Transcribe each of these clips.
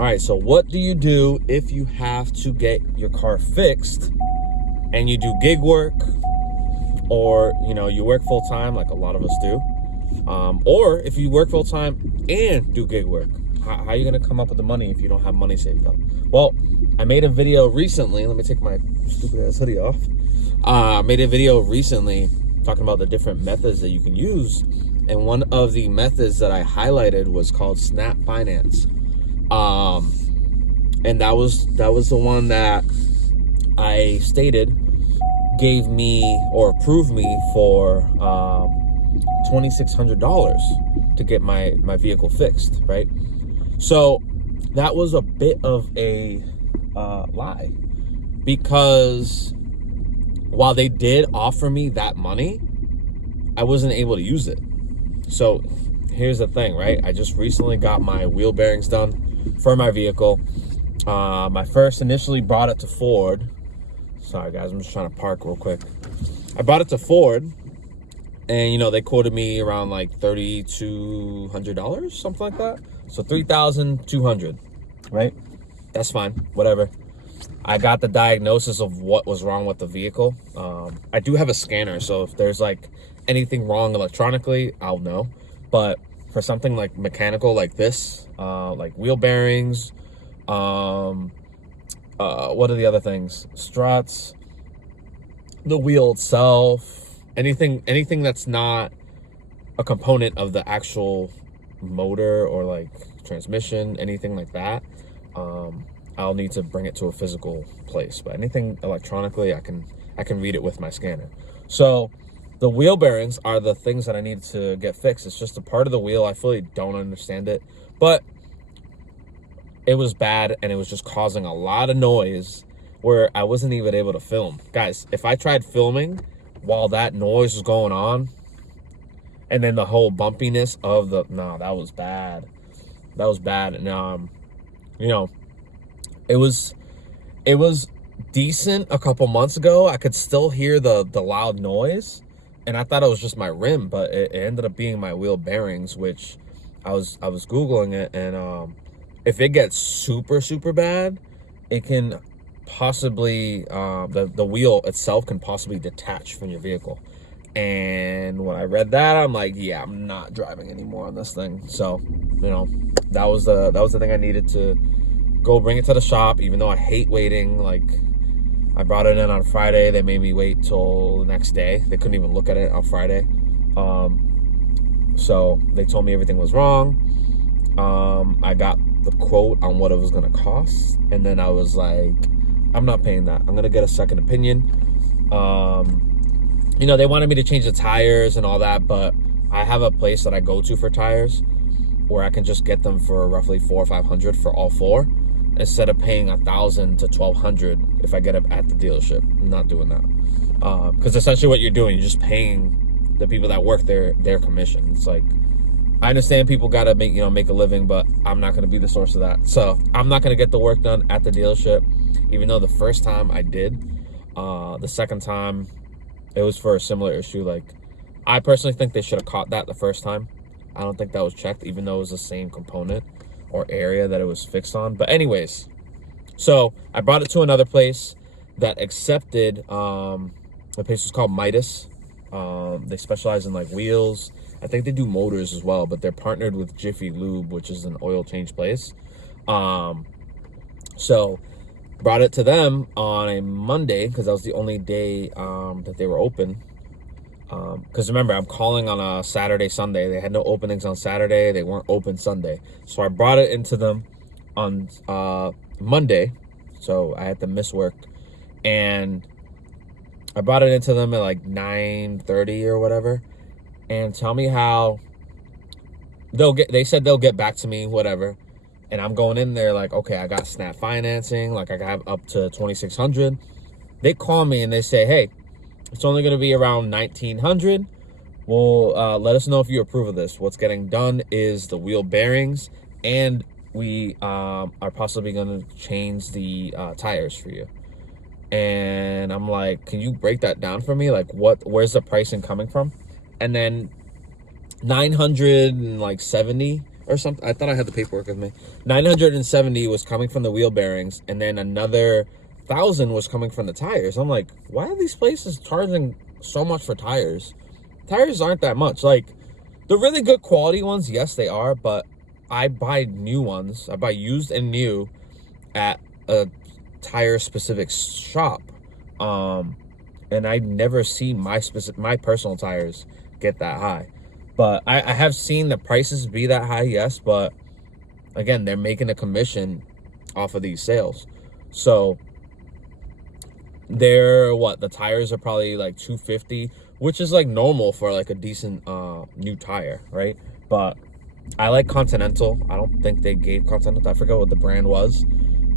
All right, so what do you do if you have to get your car fixed and you do gig work, or you work full time like a lot of us do, or if you work full time and do gig work? How are you gonna come up with the money if you don't have money saved up? Well, I made a video recently. Let me take my stupid ass hoodie off. Made a video recently talking about the different methods that you can use, and one of the methods that I highlighted was called Snap Finance. And that was the one that I stated gave me or approved me for $2,600 to get my vehicle fixed, right? So that was a bit of a lie, because while they did offer me that money, I wasn't able to use it. So here's the thing, right? I just recently got my wheel bearings done for my vehicle. I first initially brought it to Ford. Sorry guys, I'm just trying to park real quick. I brought it to Ford, and they quoted me around like $3,200, something like that. So $3,200, right? That's fine, whatever. I got the diagnosis of what was wrong with the vehicle. I do have a scanner, so if there's like anything wrong electronically, I'll know. But for something like mechanical like this, like wheel bearings, what are the other things? Struts, the wheel itself, anything that's not a component of the actual motor or like transmission, anything like that, I'll need to bring it to a physical place. But anything electronically, I can read it with my scanner. So the wheel bearings are the things that I need to get fixed. It's just a part of the wheel. I fully don't understand it, but it was bad, and it was just causing a lot of noise where I wasn't even able to film. Guys, if I tried filming while that noise was going on, and then the whole bumpiness of that was bad. That was bad. And it was decent a couple months ago. I could still hear the loud noise, and I thought it was just my rim, but it ended up being my wheel bearings, which I was Googling it, and if it gets super, super bad, it can possibly, the wheel itself can possibly detach from your vehicle. And when I read that, I'm like, yeah, I'm not driving anymore on this thing. So, that was the thing I needed to go bring it to the shop, even though I hate waiting. Like, I brought it in on Friday. They made me wait till the next day. They couldn't even look at it on Friday. So they told me everything was wrong. I got the quote on what it was going to cost, and then I was like, I'm not paying that. I'm going to get a second opinion. They wanted me to change the tires and all that, but I have a place that I go to for tires where I can just get them for roughly $400 or $500 for all four, instead of paying $1,000 to $1,200 if I get it at the dealership. I'm not doing that, because essentially what you're doing, you're just paying the people that work their commission. It's like, I understand people gotta make a living, but I'm not gonna be the source of that. So I'm not gonna get the work done at the dealership, even though the first time I did. The second time, it was for a similar issue. Like, I personally think they should have caught that the first time. I don't think that was checked, even though it was the same component or area that it was fixed on. But anyways, so I brought it to another place that accepted. The place was called Midas. They specialize in like wheels. I think they do motors as well, but they're partnered with Jiffy Lube, which is an oil change place. So brought it to them on a Monday, because that was the only day that they were open. Because remember, I'm calling on a Saturday, Sunday. They had no openings on Saturday. They weren't open Sunday. So I brought it into them on Monday. So I had to miss work. And I brought it into them at like 9:30 or whatever. And tell me how they said they'll get back to me, whatever. And I'm going in there like, okay, I got Snap Financing. Like, I got up to $2,600. They call me and they say, hey, it's only going to be around $1,900. Well, let us know if you approve of this. What's getting done is the wheel bearings, and we are possibly going to change the tires for you. And I'm like, can you break that down for me? Like, where's the pricing coming from? And then 970 or something. I thought I had the paperwork with me. 970 was coming from the wheel bearings, and then another 1,000 was coming from the tires. I'm like, why are these places charging so much for tires? Tires aren't that much. Like, the really good quality ones, yes, they are, but I buy new ones. I buy used and new at a tire specific shop. And I never seen my personal tires get that high. But I have seen the prices be that high, yes, but again, they're making a commission off of these sales. So the tires are probably like $250, which is like normal for like a decent new tire, right? But I like Continental. I don't think they gave Continental. I forget what the brand was.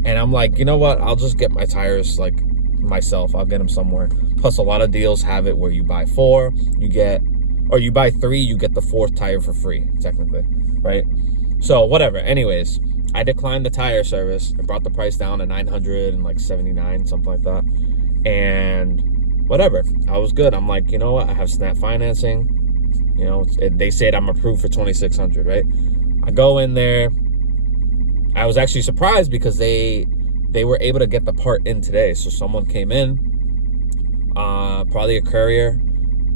And I'm like, you know what? I'll just get my tires like myself. I'll get them somewhere. Plus, a lot of deals have it where you buy 4, you buy 3, you get the 4th tire for free, technically, right? So whatever. Anyways, I declined the tire service. I brought the price down to $979, something like that. And whatever, I was good. I'm like, you know what? I have Snap financing. You know, they said I'm approved for $2,600, right? I go in there. I was actually surprised because they were able to get the part in today. So someone came in, probably a courier,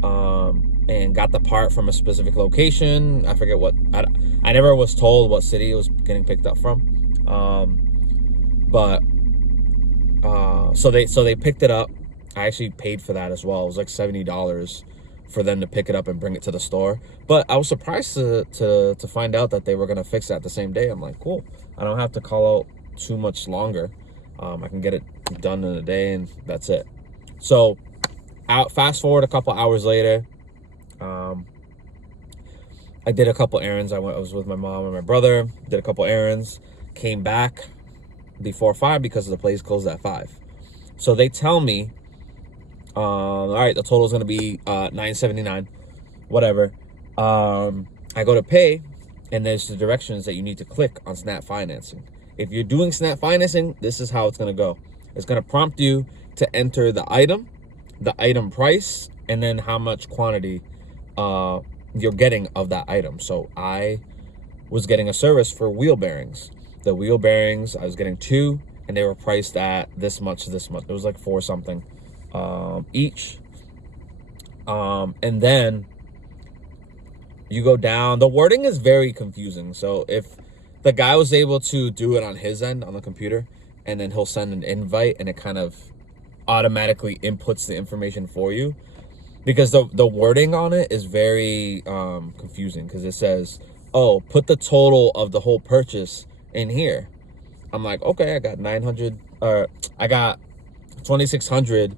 and got the part from a specific location. I forget what. I never was told what city it was getting picked up from. So they picked it up. I actually paid for that as well. It was like $70 for them to pick it up and bring it to the store. But I was surprised to find out that they were gonna fix that the same day. I'm like, cool. I don't have to call out too much longer. I can get it done in a day, and that's it. So fast forward a couple hours later, I did a couple errands. I was with my mom and my brother, did a couple errands, came back before 5 because the place closed at 5. So they tell me, all right, the total is going to be $979, whatever. I go to pay, and there's the directions that you need to click on Snap Financing. If you're doing Snap Financing, this is how it's going to go. It's going to prompt you to enter the item price, and then how much quantity you're getting of that item. So I was getting a service for wheel bearings. The wheel bearings, I was getting 2, and they were priced at this much. It was like 4 something each. And then you go down. The wording is very confusing. So if the guy was able to do it on his end on the computer, and then he'll send an invite, and it kind of automatically inputs the information for you, because the wording on it is very confusing, because it says, oh, put the total of the whole purchase in here. I'm like, okay, I got 900, I got 2,600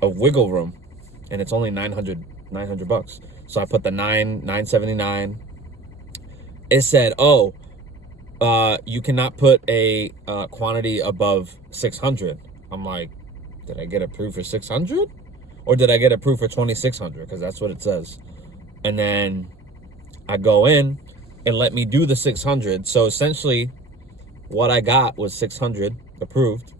of wiggle room, and it's only 900 bucks. So I put the 979. It said, oh, you cannot put a quantity above 600. I'm like, did I get approved for 600? Or did I get approved for 2,600? Because that's what it says. And then I go in and let me do the 600. So essentially, what I got was 600 approved.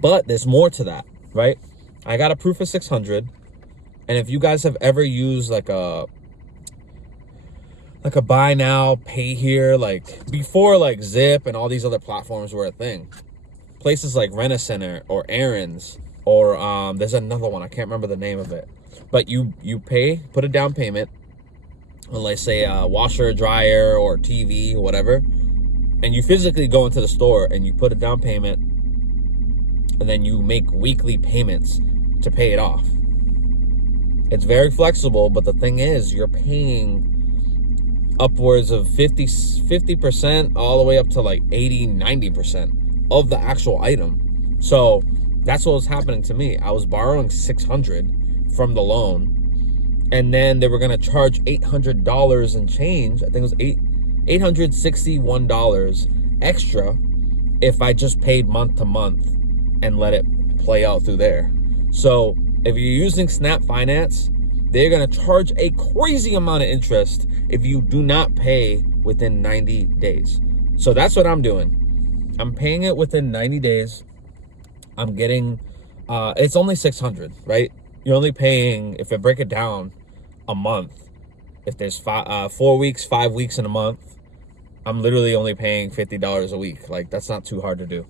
But there's more to that, right? I got approved for 600. And if you guys have ever used like a buy now, pay here, like before like Zip and all these other platforms were a thing, places like Rent-A-Center or Aaron's, or there's another one, I can't remember the name of it, but you pay, put a down payment on, let's say a washer, dryer, or TV, whatever, and you physically go into the store and you put a down payment, and then you make weekly payments to pay it off. It's very flexible, but the thing is, you're paying upwards of 50% all the way up to like 80-90% of the actual item. So that's what was happening to me. I was borrowing 600 from the loan, and then they were going to charge $800 and change. I think it was $861 extra if I just paid month to month and let it play out through there. So if you're using Snap Finance, they're going to charge a crazy amount of interest if you do not pay within 90 days. So that's what I'm doing. I'm paying it within 90 days. I'm getting, it's only 600, right? You're only paying, if I break it down, a month. If there's 4 weeks, 5 weeks in a month, I'm literally only paying $50 a week. Like, that's not too hard to do.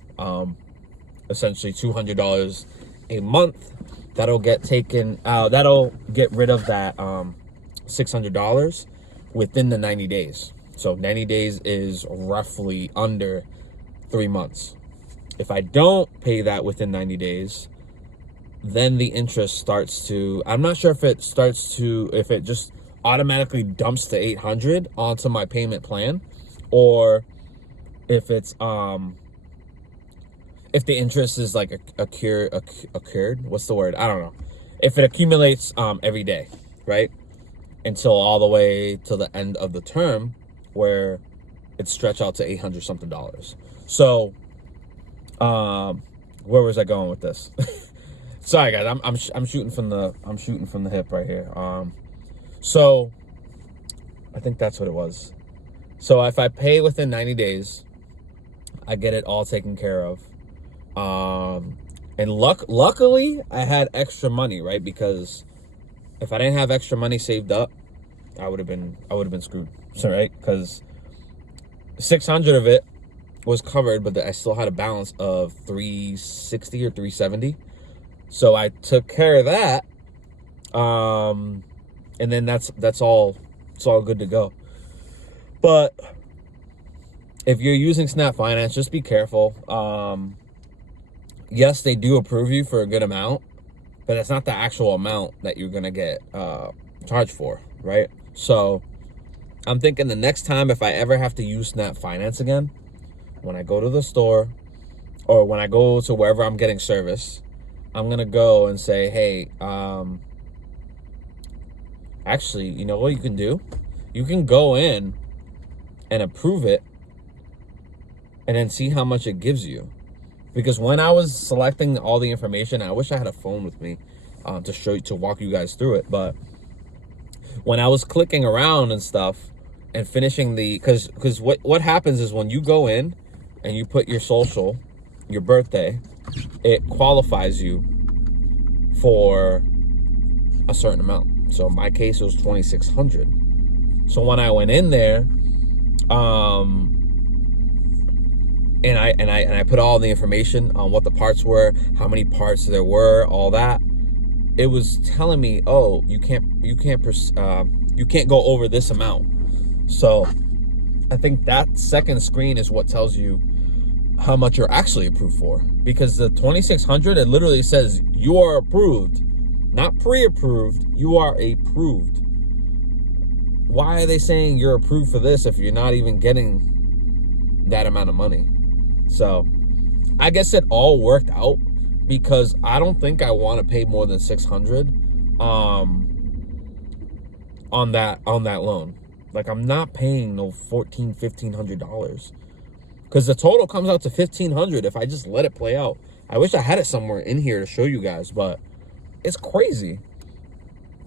Essentially $200 a month. That'll get taken, that'll get rid of that $600 within the 90 days. So 90 days is roughly under 3 months. If I don't pay that within 90 days, then the interest starts to, I'm not sure if it just automatically dumps the 800 onto my payment plan, or if it's if the interest is like accrued, what's the word? I don't know. If it accumulates every day, right? Until all the way to the end of the term, where it's stretched out to 800 something dollars. So, where was I going with this? Sorry guys, I'm shooting from the hip right here. So I think that's what it was. So if I pay within 90 days, I get it all taken care of. And luckily I had extra money, right? Because if I didn't have extra money saved up, I would have been screwed. So, right? Because 600 of it was covered, but I still had a balance of 360 or 370. So I took care of that. And then that's all, it's all good to go. But if you're using Snap Finance, just be careful. Yes, they do approve you for a good amount, but it's not the actual amount that you're gonna get charged for, right? So I'm thinking the next time if I ever have to use Snap Finance again, when I go to the store or when I go to wherever I'm getting service, I'm gonna go and say, hey, actually, you know what you can do? You can go in and approve it and then see how much it gives you. Because when I was selecting all the information, I wish I had a phone with me to walk you guys through it. But when I was clicking around and stuff and finishing because what happens is when you go in and you put your social, your birthday, it qualifies you for a certain amount. So in my case, it was $2,600. So when I went in there, and I put all the information on what the parts were, how many parts there were, all that, it was telling me, oh, you can't go over this amount. So I think that second screen is what tells you how much you're actually approved for, because the 2,600, it literally says you are approved, not pre-approved, you are approved. Why are they saying you're approved for this if you're not even getting that amount of money? So I guess it all worked out, because I don't think I want to pay more than 600 on that loan. Like, I'm not paying no $1,500 because the total comes out to $1,500 if I just let it play out. I wish I had it somewhere in here to show you guys, but it's crazy.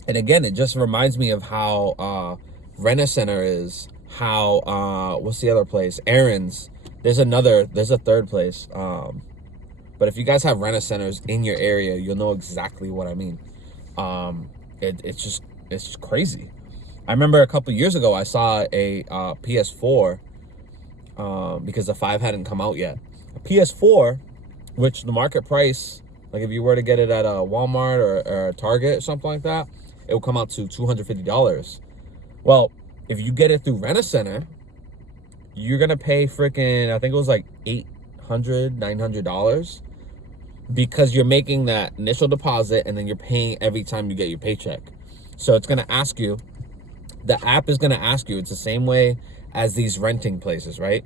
And again, it just reminds me of how Rent-A-Center is, how what's the other place? Aaron's. There's a third place. But if you guys have Rent-A-Centers in your area, you'll know exactly what I mean. It's just crazy. I remember a couple years ago, I saw a PS4 because the 5 hadn't come out yet. A PS4, which the market price, like if you were to get it at a Walmart or a Target or something like that, it will come out to $250. Well, if you get it through Rent-A-Center, you're gonna pay freaking, I think it was like $800, $900, because you're making that initial deposit and then you're paying every time you get your paycheck. So it's gonna ask you, the app is gonna ask you, it's the same way as these renting places, right?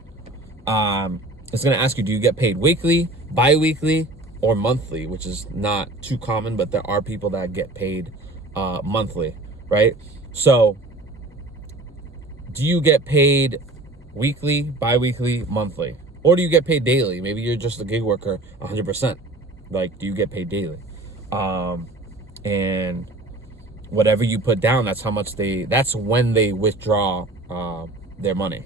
It's gonna ask you, do you get paid weekly, bi-weekly, or monthly, which is not too common, but there are people that get paid monthly, right? So do you get paid weekly, bi-weekly, monthly? Or do you get paid daily? Maybe you're just a gig worker 100%. Like, do you get paid daily? And whatever you put down, that's how much that's when they withdraw their money,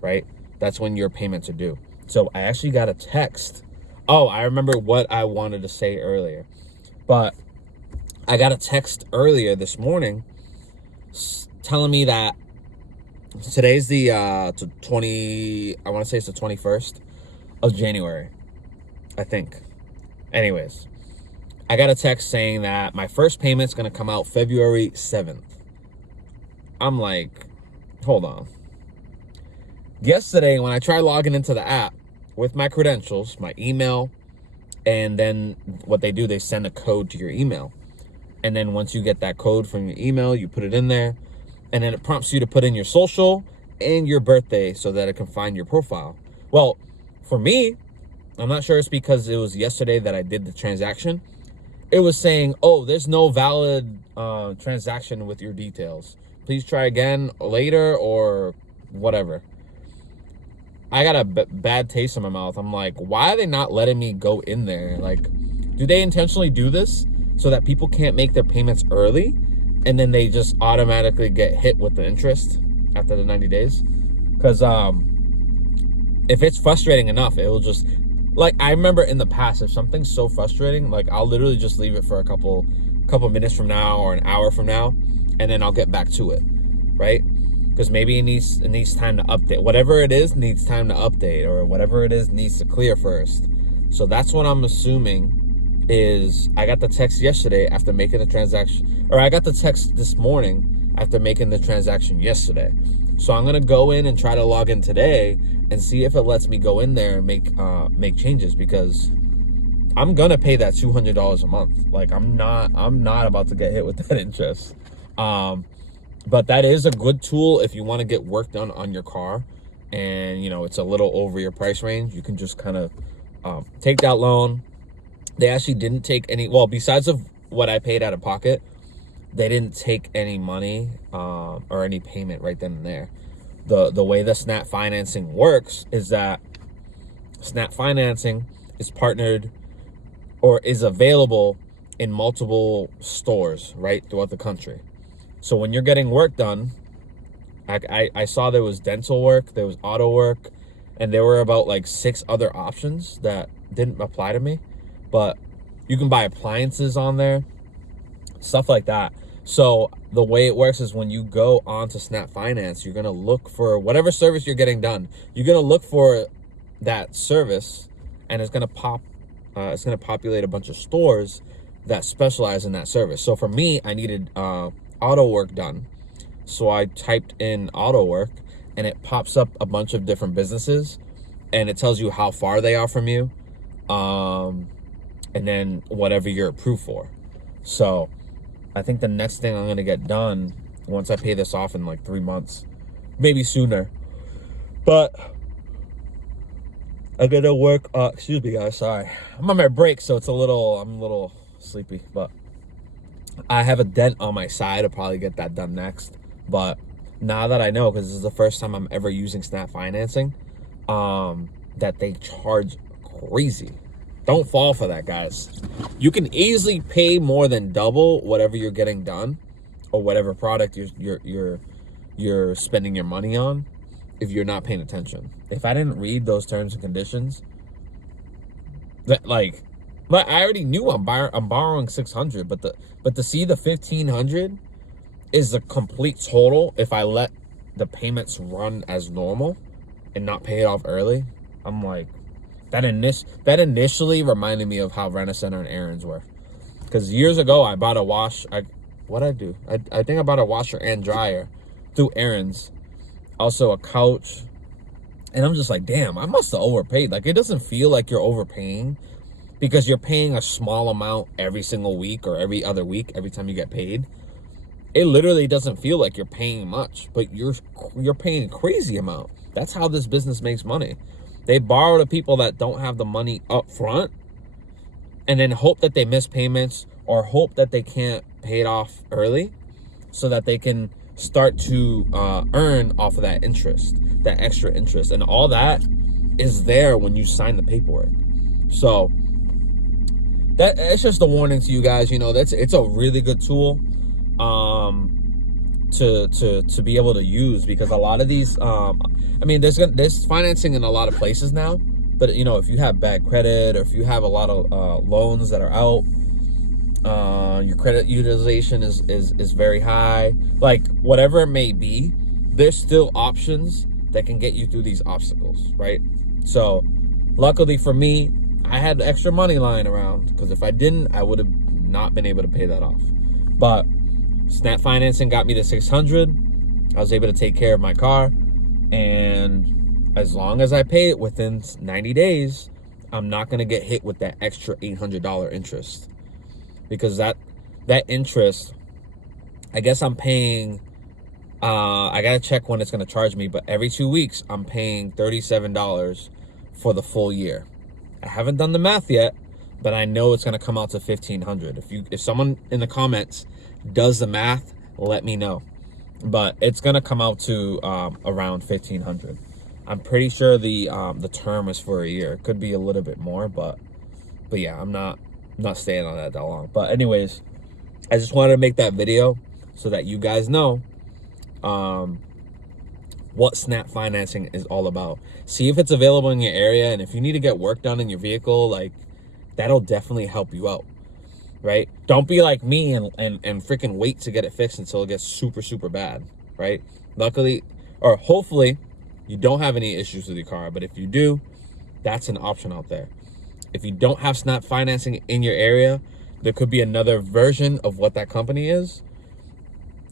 right? That's when your payments are due. So I actually got a text. Oh, I remember what I wanted to say earlier. But I got a text earlier this morning telling me that today's the 20, I want to say it's the 21st of January, I think. Anyways, I got a text saying that my first payment's going to come out February 7th. I'm like, hold on. Yesterday, when I tried logging into the app with my credentials, my email, and then what they do, they send a code to your email. And then once you get that code from your email, you put it in there, and then it prompts you to put in your social and your birthday so that it can find your profile. Well, for me, I'm not sure it's because it was yesterday that I did the transaction. It was saying, oh, there's no valid transaction with your details. Please try again later or whatever. I got a bad taste in my mouth. I'm like, why are they not letting me go in there? Like, do they intentionally do this so that people can't make their payments early and then they just automatically get hit with the interest after the 90 days? Because if it's frustrating enough, it will just, like, I remember in the past, if something's so frustrating, like, I'll literally just leave it for a couple minutes from now or an hour from now, and then I'll get back to it, right? Because maybe it needs time to update. Whatever it is needs time to update, or whatever it is needs to clear first. So that's what I'm assuming is I got the text yesterday after making the transaction, or I got the text this morning after making the transaction yesterday. So I'm gonna go in and try to log in today and see if it lets me go in there and make changes, because I'm gonna pay that $200 a month. Like, I'm not about to get hit with that interest. But that is a good tool if you want to get work done on your car and, you know, it's a little over your price range. You can just kind of take that loan. They actually didn't take any, well, besides of what I paid out of pocket, they didn't take any money or any payment right then and there. The way the Snap financing works is that Snap financing is partnered or is available in multiple stores right throughout the country. So when you're getting work done, I saw there was dental work, there was auto work, and there were about like 6 other options that didn't apply to me. But you can buy appliances on there, stuff like that. So the way it works is when you go onto Snap Finance, you're going to look for whatever service you're getting done. You're going to look for that service, and it's going to populate a bunch of stores that specialize in that service. So for me, I needed auto work done. So I typed in auto work, and it pops up a bunch of different businesses, and it tells you how far they are from you, and then whatever you're approved for. So I think the next thing I'm going to get done once I pay this off in like 3 months, maybe sooner, but I'm going to work, excuse me guys, sorry. I'm on my break, so I'm a little sleepy, but I have a dent on my side. I'll probably get that done next. But now that I know, because this is the first time I'm ever using Snap financing, that they charge crazy. Don't fall for that, guys. You can easily pay more than double whatever you're getting done, or whatever product you're spending your money on, if you're not paying attention. If I didn't read those terms and conditions, that but I already knew I'm borrowing $600, but to see the $1,500 is the complete total if I let the payments run as normal and not pay it off early. I'm like, that initially reminded me of how Rent-A-Center and Aaron's were, because years ago I bought a I think I bought a washer and dryer through Aaron's, also a couch, and I'm just like, damn, I must have overpaid. Like, it doesn't feel like you're overpaying, because you're paying a small amount every single week or every other week every time you get paid. It literally doesn't feel like you're paying much, but you're paying a crazy amount. That's how this business makes money. They borrow to people that don't have the money up front, and then hope that they miss payments or hope that they can't pay it off early, so that they can start to earn off of that interest, that extra interest. And all that is there when you sign the paperwork. So it's just a warning to you guys. You know, it's a really good tool to be able to use, because a lot of these I mean, there's financing in a lot of places now, but you know, if you have bad credit, or if you have a lot of loans that are out, your credit utilization is very high, like whatever it may be, there's still options that can get you through these obstacles, right? So luckily for me, I had extra money lying around, because if I didn't, I would have not been able to pay that off. But Snap Financing got me to 600. I was able to take care of my car, and as long as I pay it within 90 days, I'm not going to get hit with that extra $800 interest, because that interest, I guess I'm paying, I got to check when it's going to charge me, but every 2 weeks I'm paying $37 for the full year. I haven't done the math yet, but I know it's going to come out to $1,500. If someone in the comments does the math, let me know. But it's going to come out to around $1,500. I'm pretty sure the term is for a year. It could be a little bit more, but yeah, I'm not staying on that long. But anyways, I just wanted to make that video so that you guys know what Snap Financing is all about. See if it's available in your area, and if you need to get work done in your vehicle, like, that'll definitely help you out, right? Don't be like me and freaking wait to get it fixed until it gets super, super bad, right? Luckily, or hopefully, you don't have any issues with your car, but if you do, that's an option out there. If you don't have Snap Financing in your area, there could be another version of what that company is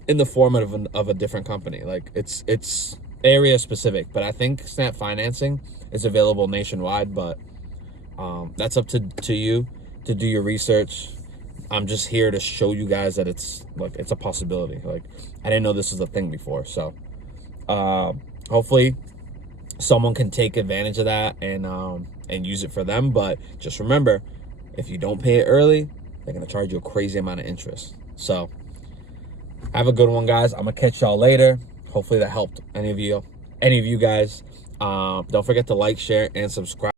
in the form of a different company. Like, it's area specific, but I think Snap Financing is available nationwide, but that's up to you to do your research. I'm just here to show you guys that it's a possibility. Like, I didn't know this was a thing before, so hopefully someone can take advantage of that and use it for them. But just remember, if you don't pay it early, they're gonna charge you a crazy amount of interest. So have a good one, guys. I'm gonna catch y'all later. Hopefully that helped any of you guys. Don't forget to like, share, and subscribe.